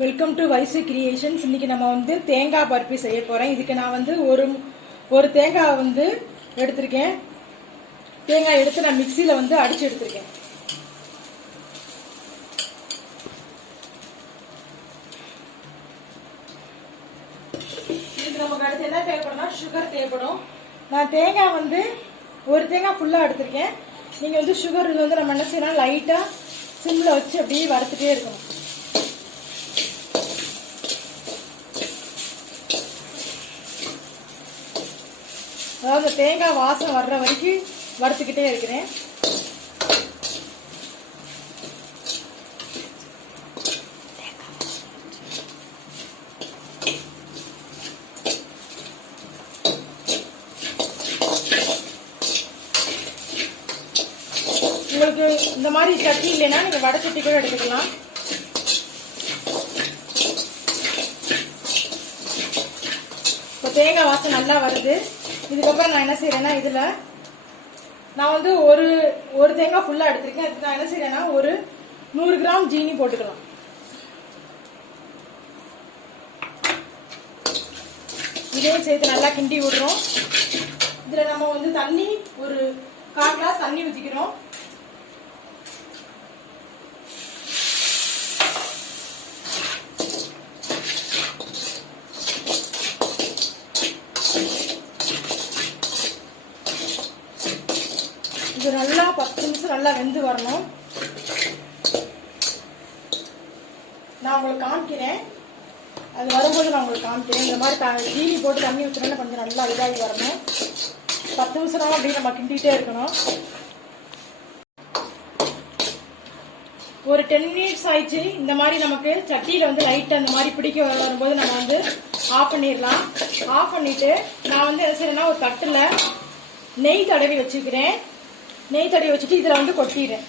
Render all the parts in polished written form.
Welcome to வைசி creations. இன்னைக்கு நம்ம வந்து தேங்காய் பர்பி செய்ய போறேன். இதுக்கு நான் வந்து ஒரு தேங்காய் வந்து எடுத்திருக்கேன். தேங்காய் எடுத்து நான் மிக்சியில வந்து அடிச்சு எடுத்திருக்கேன். இதுக்கு நமக்கு அடுத்து என்ன தேவைப்படும்னா சுகர் தேவைப்படும். நான் தேங்காய் வந்து ஒரு தேங்காய் ஃபுல்லா எடுத்திருக்கேன். நீங்க வந்து சுகர் இது வந்து நம்ம என்ன செய்யணும், லைட்டா சிம்ல வச்சு அப்படியே வறுத்துட்டே இருக்கணும். அதாவது தேங்காய் வாசம் வர்ற வரைக்கும் வறுத்துக்கிட்டே இருக்கிறேன். உங்களுக்கு இந்த மாதிரி சட்டி இல்லைன்னா நீங்க வடை சட்டி கூட எடுத்துக்கலாம். இப்போ தேங்காய் வாசம் நல்லா வருது. இதுக்கப்புறம் நான் என்ன செய்யறேன்னா, இதுல நான் வந்து ஒரு தேங்காய் ஃபுல்லா எடுத்திருக்கேன். அதுக்கு நான் என்ன செய்யறேன்னா, ஒரு 100 கிராம் ஜீனி போட்டுக்கலாம். இதையும் சேர்த்து நல்லா கிண்டி விடுறோம். இதுல நம்ம வந்து தண்ணி ஒரு 1/4 கிளாஸ் தண்ணி ஊத்திக்கிறோம். இது நல்லா 10 நிமிஷம் நல்லா வெந்து வரணும். நான் உங்களுக்கு காமிக்கிறேன். அது வரும்போது நான் உங்களுக்கு காமிக்கிறேன். இந்த மாதிரி ஜீனி போட்டு தண்ணி ஊற்றணும்னு கொஞ்சம் நல்லா இதாகி வரணும். 10 நிமிஷம் அப்படியே நம்ம கிண்டிகிட்டே இருக்கணும். ஒரு 10 மினிட்ஸ் ஆயிடுச்சு. இந்த மாதிரி நமக்கு சட்டியில வந்து லைட் அந்த மாதிரி பிடிக்க வரும்போது நம்ம வந்து ஆஃப் பண்ணிடலாம். ஆஃப் பண்ணிட்டு நான் வந்து என்ன செய்யறேன்னா, ஒரு தட்டுல நெய் தடவி வச்சுக்கிறேன். நெய் தடவி வச்சுட்டு இதுல வந்து கொட்டிடுறேன்.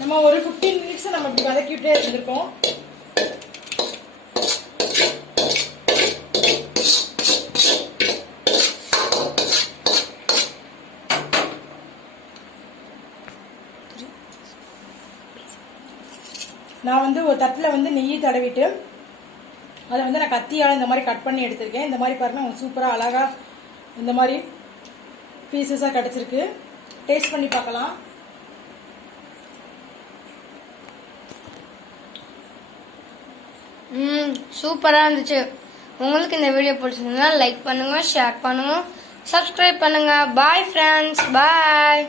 நம்ம ஒரு 15 மினிட்ஸ் நம்ம இப்படி வதக்கிட்டே இருந்திருக்கோம். நான் வந்து ஒரு தட்டில் வந்து நெய் தடவிட்டு அதை வந்து நான் கத்தியால் இந்த மாதிரி கட் பண்ணி எடுத்திருக்கேன். இந்த மாதிரி பாருங்க, சூப்பராக அழகா இந்த மாதிரி பீசஸாக கிடைச்சிருக்கு. டேஸ்ட் பண்ணி பார்க்கலாம். சூப்பராக இருந்துச்சு. உங்களுக்கு இந்த வீடியோ பிடிச்சிருந்தா லைக் பண்ணுங்க, ஷேர் பண்ணுங்க, சப்ஸ்கிரைப் பண்ணுங்க. பாய் ஃப்ரெண்ட்ஸ், பாய்.